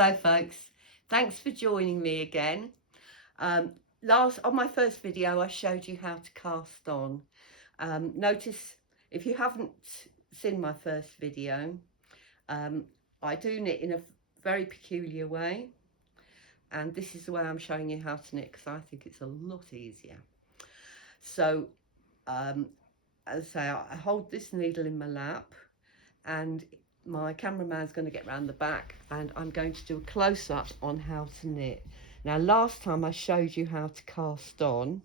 Hello folks, thanks for joining me again. On my first video I showed you how to cast on. Notice if you haven't seen my first video, I do knit in a very peculiar way, and this is the way I'm showing you how to knit because I think it's a lot easier. So as I say, I hold this needle in my lap and my cameraman's going to get round the back and I'm going to do a close-up on how to knit. Now last time I showed you how to cast on.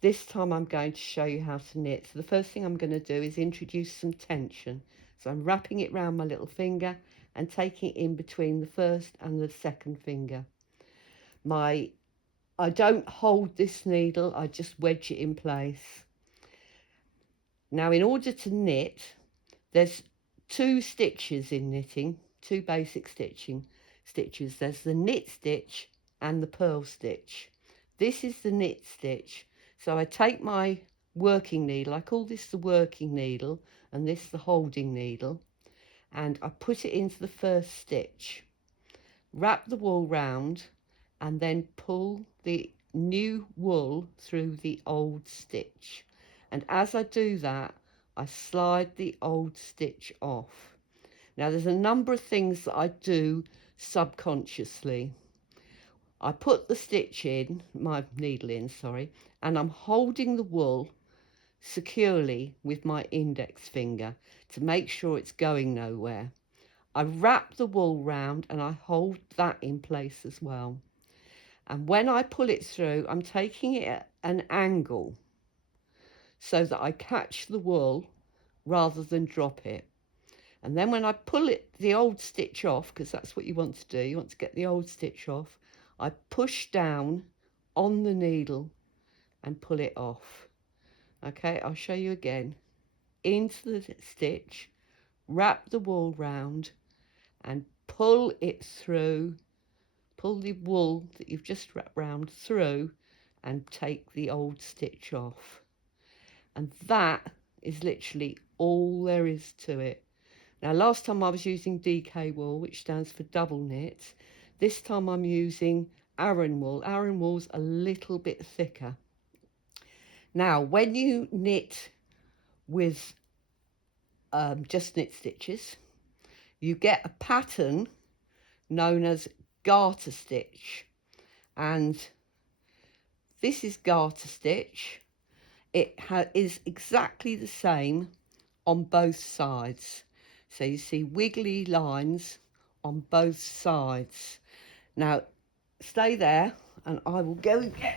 This time I'm going to show you how to knit. So the first thing I'm going to do is introduce some tension. So I'm wrapping it round my little finger and taking it in between the first and the second finger. I don't hold this needle, I just wedge it in place. Now in order to knit, there's two stitches in knitting, two basic stitches. There's the knit stitch and the purl stitch. This is the knit stitch. So I take my working needle, I call this the working needle and this the holding needle, and I put it into the first stitch, wrap the wool round and then pull the new wool through the old stitch. And as I do that, I slide the old stitch off. Now there's a number of things that I do subconsciously. I put the stitch in, my needle in, sorry, and I'm holding the wool securely with my index finger to make sure it's going nowhere. I wrap the wool round and I hold that in place as well. And when I pull it through, I'm taking it at an angle so that I catch the wool rather than drop it. And then when I pull the old stitch off, because that's what you want to do, you want to get the old stitch off, I push down on the needle and pull it off. Okay, I'll show you again. Into the stitch, wrap the wool round and pull it through, pull the wool that you've just wrapped round through and take the old stitch off. And that is literally all there is to it. Now last time I was using DK wool, which stands for double knit. This time I'm using Aran wool. Aran wool's a little bit thicker. Now when you knit with just knit stitches, you get a pattern known as garter stitch, and this is garter stitch. It is exactly the same on both sides. So you see wiggly lines on both sides. Now stay there and I will go and get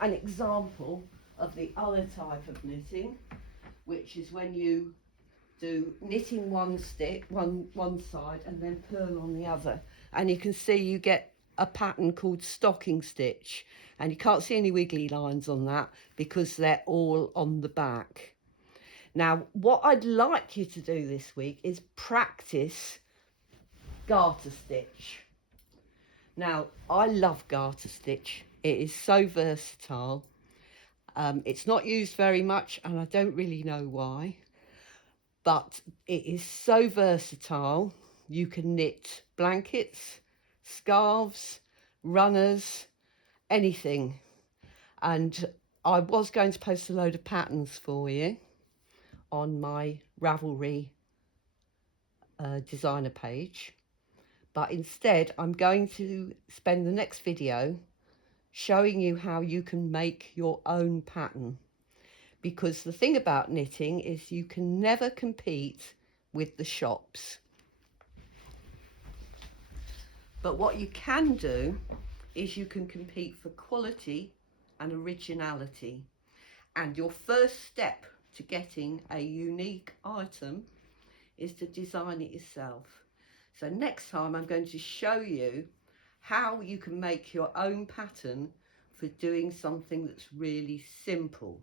an example of the other type of knitting, which is when you do knitting one side and then purl on the other. And you can see you get a pattern called stocking stitch, and you can't see any wiggly lines on that because they're all on the back. Now what I'd like you to do this week is practice garter stitch. Now I love garter stitch, it is so versatile. It's not used very much and I don't really know why, but it is so versatile. You can knit blankets, scarves, runners, anything. And I was going to post a load of patterns for you on my Ravelry designer page, but instead I'm going to spend the next video showing you how you can make your own pattern, because the thing about knitting is you can never compete with the shops. But what you can do is you can compete for quality and originality. And your first step to getting a unique item is to design it yourself. So next time I'm going to show you how you can make your own pattern for doing something that's really simple.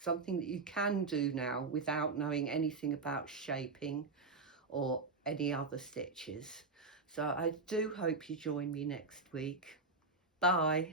Something that you can do now without knowing anything about shaping or any other stitches. So I do hope you join me next week. Bye.